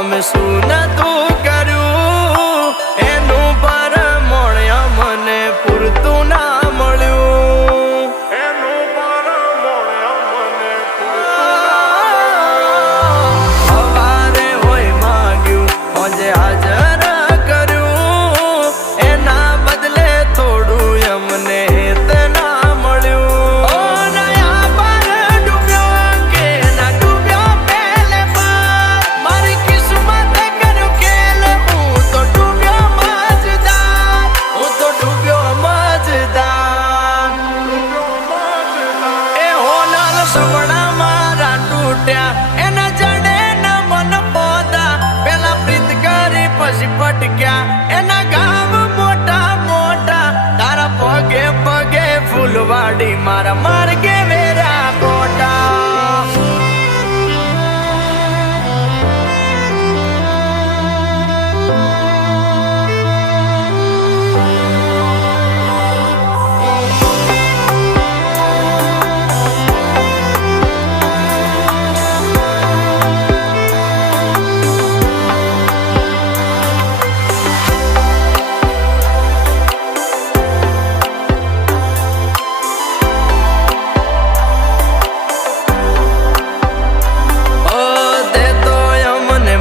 અમે શું નતું કર્યું એનું પરમણ અમને પૂરતું ના મળ્યું. એનું પરમણ અમને સવારે હોય માંગ્યું આજે હાજર કર્યું એના બદલે થોડું અમને ના મળ્યું. ઓ નયા પર ડૂબ્યો કે ના ડૂબ્યો પહેલે પર મારી કિસ્મત કર્યું ખેલ હું તો ડૂબ્યો મજદાર. હું તો ડૂબ્યો મજદાર. એ હોનલ સપના મારા તૂટ્યા એના જડે ના મન પોતા પેલા પ્રીત કરી પછી પટક્યા એના ગામ મોટા મોટા તારા પગે પગે ફૂલવાડી મારા માર્ગે વેરા કોટા.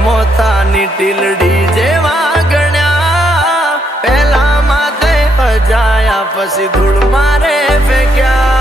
મોતાની ટીલડી જેવા ગણ્યા પેલા માથે અજાયા પછી ધૂળ મારે ફેંક્યા.